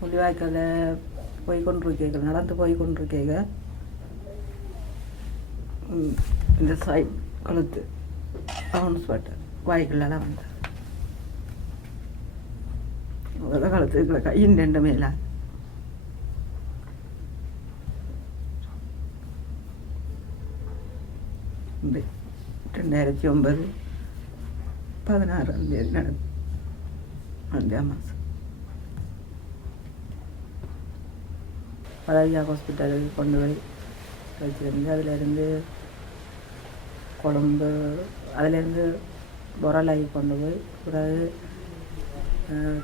முள்ளிவாய்க்காலில் போய் கொண்டிருக்கீங்க, நடந்து போய் கொண்டிருக்கீங்க. இந்த சைட் கழுத்து பவுன்ஸ் பட்டு வாய்க்குள்ளெல்லாம் வந்து முதல்ல கழுத்துக்குள்ள கையின் ரெண்டு மேலே இந்த 2009 16 நடந்து 5 மாதம் பதவியா ஹாஸ்பிட்டலுக்கு கொண்டு போய் வச்சுருந்து அதிலேருந்து கொழும்பு அதிலேருந்து பொரலாகி கொண்டு போய் பிறகு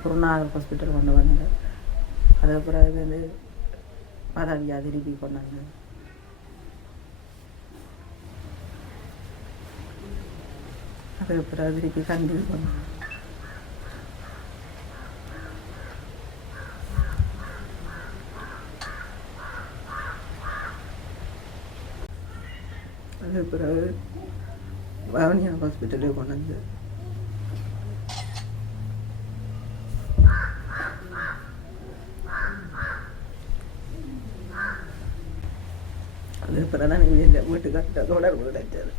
குருநாகர் ஹாஸ்பிட்டல் கொண்டு வந்தாங்க. அதுக்கு பிறகு வந்து பதவியா திருப்பி கொண்டாங்க. அதுக்கு பிறகு திருப்பி கண்டி கொண்டாங்க. அதுக்கு பிறகு வவுனியா ஹாஸ்பிட்டலுக்கு கொண்டு வந்து அதுக்கு பிறகு தான் நீங்கள் வீட்டுக்கார்ட்ட தொடர்பு கிடைச்சது.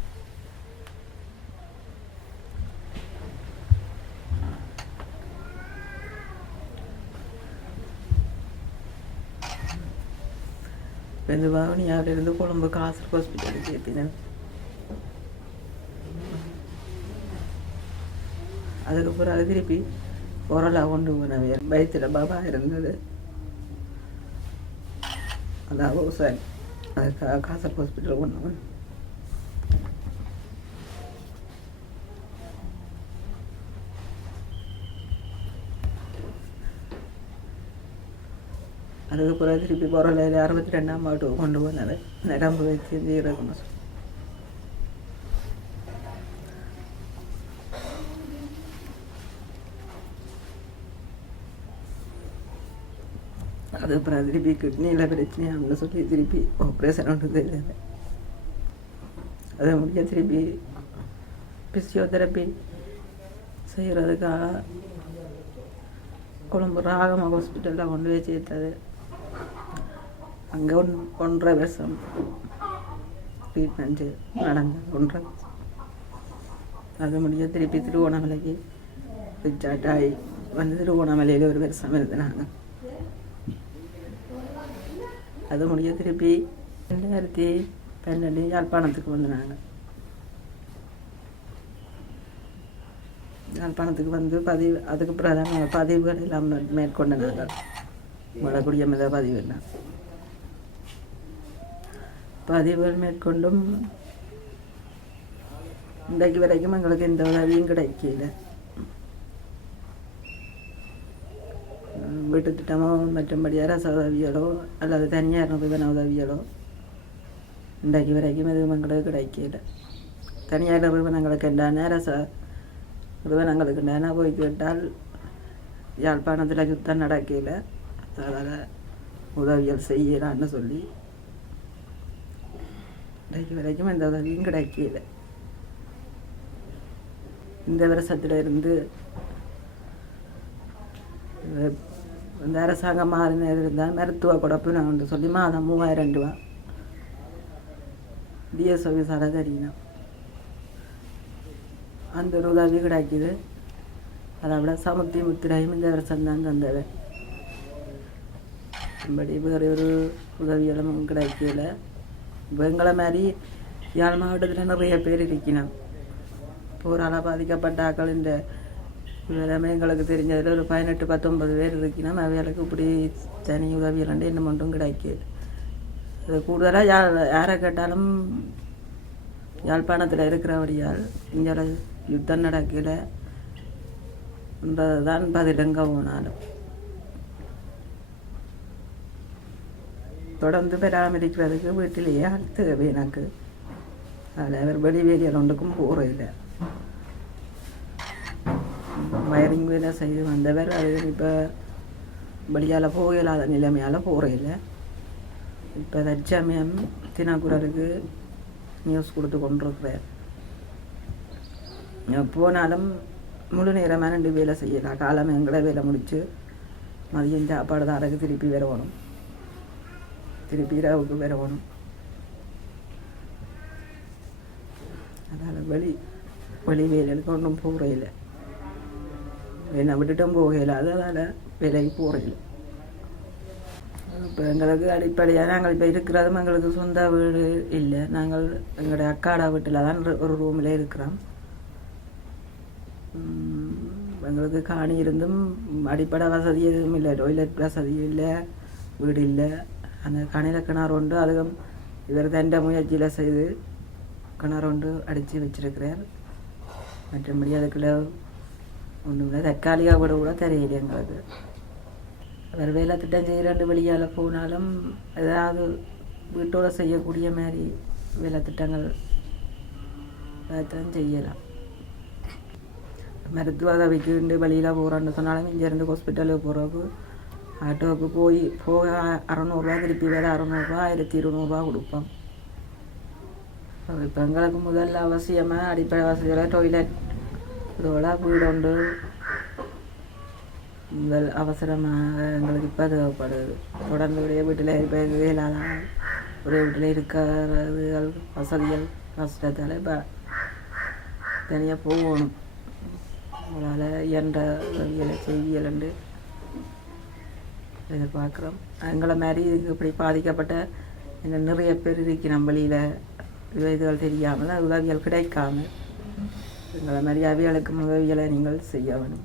இந்த வவுனியாவிலிருந்து கொழும்பு காசர் ஹாஸ்பிட்டலுக்கு ஏற்றினேன். அதுக்கு பிறகு திருப்பி பொருளாக கொண்டு போனவே வயிற்றுல பாபா இருந்தது. அதான் சார் அதுக்காக காசர் ஹாஸ்பிட்டல் கொண்டு போனேன். அதுக்கு பிறகு திருப்பி பொருளையில் 62ஆம் ஆண்டு கொண்டு போனது. நரம்பு வச்சு ஜீரகம் அது அப்புறம் திருப்பி கிட்னியில் பிரச்சனை அப்படின்னு சொல்லி திருப்பி ஆப்ரேஷன் ஒன்று தெரியாது. அதை முடிய திருப்பி பிசியோதெரப்பி செய்கிறதுக்காக கொழும்பு ராகமா ஹாஸ்பிட்டலில் கொண்டு போய் சேர்த்தது. அங்கே 1.5 வருஷம் ட்ரீட்மெண்ட் நடந்தது. 1.5 வருஷம். அது முடிய திருப்பி திருவோணமலைக்கு ரிச்சார்ட் ஆகி வந்து திருவோணமலையில் 1 வருஷம் எழுதினாங்க. அது முடிய திருப்பி 2012 யாழ்ப்பாணத்துக்கு வந்தாங்க. யாழ்ப்பாணத்துக்கு வந்து அதுக்கு பிரதான பதிவுகள் எல்லாம் மேற்கொண்டு நாங்கள் வளக்கூடிய மித பதிவு எல்லாம் பதிவுகள் மேற்கொண்டும் இன்றைக்கு வரைக்கும் எங்களுக்கு எந்த உதவியும் கிடைக்கல. வீட்டு திட்டமோ மற்றும்படி அரசு உதவிகளோ அல்லது தனியார் நிறுவன உதவிகளோ இன்றைக்கு வரைக்கும் எதுவும் எங்களுக்கு கிடைக்கல. தனியார் நிறுவனங்களுக்கு என்னான அரசு நிறுவனங்களுக்கு என்ன போய் கேட்டால் யாழ்ப்பாணத்தில் யுத்தம் நடக்கல, அதனால் உதவிகள் செய்யலான்னு சொல்லி இன்றைக்கு வரைக்கும் எந்த உதவியும் கிடைக்கல. இந்த வருஷத்துல இருந்து இந்த அரசாங்கம் மாறினது இருந்தால் மருத்துவ கொடுப்பு நான் சொல்லி மாதம் 3000 ரூபா டிஎஸ் ஆஃபீஸால் தெரியணும். அந்த ஒரு உதவி கிடைக்குது. அதை விட சமுத்தி முத்திரையும் இந்த வருஷம் தான் தந்தது. படி வேறு ஒரு உதவிகளும் கிடைக்கல. எங்களை மாதிரி யாழ் மாவட்டத்தில் நிறைய பேர் இருக்கணும். போரால் பாதிக்கப்பட்ட ஆக்கள் இந்த எல்லாமே எங்களுக்கு தெரிஞ்சதில் ஒரு 18-19 பேர் இருக்கணும். அவைகளுக்கு இப்படி தனி உதவிகள் என்ன மட்டும் கிடைக்கிது. அது கூடுதலாக யாரை கேட்டாலும் யாழ்ப்பாணத்தில் இருக்கிறபடியால் இங்கே யுத்தம் நடக்கல என்றதுதான் பதில். எங்கே போனாலும் தொடர்ந்து பராமரிக்கிறதுக்கு வீட்டிலேயே ஆள் தேவை எனக்கு. அதில் அவர் வெளிவேலியல் ஒன்றுக்கும் போகிறதில்லை. வயரிங் வேலை செய்து வந்தவர் அது இப்போ வெளியால் போகலாத நிலைமையால் போகிறதில்ல. இப்போ தற்சமயம் தினக்குரலுக்கு நியூஸ் கொடுத்து கொண்டிருக்கிறார். போனாலும் முழு நேரமாக 2 வேலை செய்யலாம். காலம் எங்களை வேலை முடித்து மதியம் சாப்பாடு தாரக்கு திருப்பி வரணும், திருப்பி இரவுக்கு வரணும். அதனால் வெளி வேலைகளுக்கு ஒன்றும் போகையில், என்னை விட்டுட்டும் போகையில், அதனால் வேலைக்கு போகையில். இப்போ எங்களுக்கு அடிப்படையாக நாங்கள் இப்போ இருக்கிறதும் எங்களுக்கு சொந்த வீடு இல்லை. நாங்கள் எங்களுடைய அக்காடா வீட்டில் தான் ஒரு ரூமில் இருக்கிறோம். எங்களுக்கு காணி இருந்தும் அடிப்படை வசதி எதுவும் இல்லை, டொய்லெட் வசதி இல்லை, வீடு இல்லை. அந்த காணியில் கிணறு உண்டு, அதுவும் இவர் தண்ட முயற்சியில் செய்து கிணறு ஒன்று அடித்து வச்சிருக்கிறார். மற்றபடி அதுக்குள்ள ஒன்றும் இல்லை. தற்காலிக வீடு கூட தெரியல எங்களுக்கு. அவர் வேலை திட்டம் செய்கிறாண்டு வெளியால் போனாலும் ஏதாவது வீட்டோடு செய்யக்கூடிய மாதிரி வேலை திட்டங்கள் தான் செய்யலாம். மருத்துவ உதவிக்கு வெளியில் போகிறோன்னு சொன்னாலும் இங்கேருந்து ஹாஸ்பிட்டலுக்கு போகிறதுக்கு ஆட்டோவுக்கு போக 600 திருப்பி வேறு 600, 1200 கொடுப்போம். இப்போ எங்களுக்கு முதல்ல அவசியமாக அடிப்படை வசதிகளை டொய்லெட் இதோட வீடு உண்டு முதல் அவசரமாக எங்களுக்கு இப்போ தேவைப்படுது. தொடர்ந்து ஒரே வீட்டில் இப்போ இல்லாத ஒரே வீட்டில் இருக்கிறதுகள் வசதிகள் கஷ்டத்தால் இப்போ தனியாக போகணும். அதனால் இயன்ற உதவிகளை செய்யலண்டு எதிர்பார்க்குறோம். எங்களை மாதிரி இப்படி பாதிக்கப்பட்ட எங்கள் நிறைய பேர் இருக்கிறோம் வெளியில். இதுகள் தெரியாமல் உதவிகள் கிடைக்காமல். எங்களை மாதிரி அவிகளுக்கும் உதவிகளை நீங்கள் செய்ய வேணும்.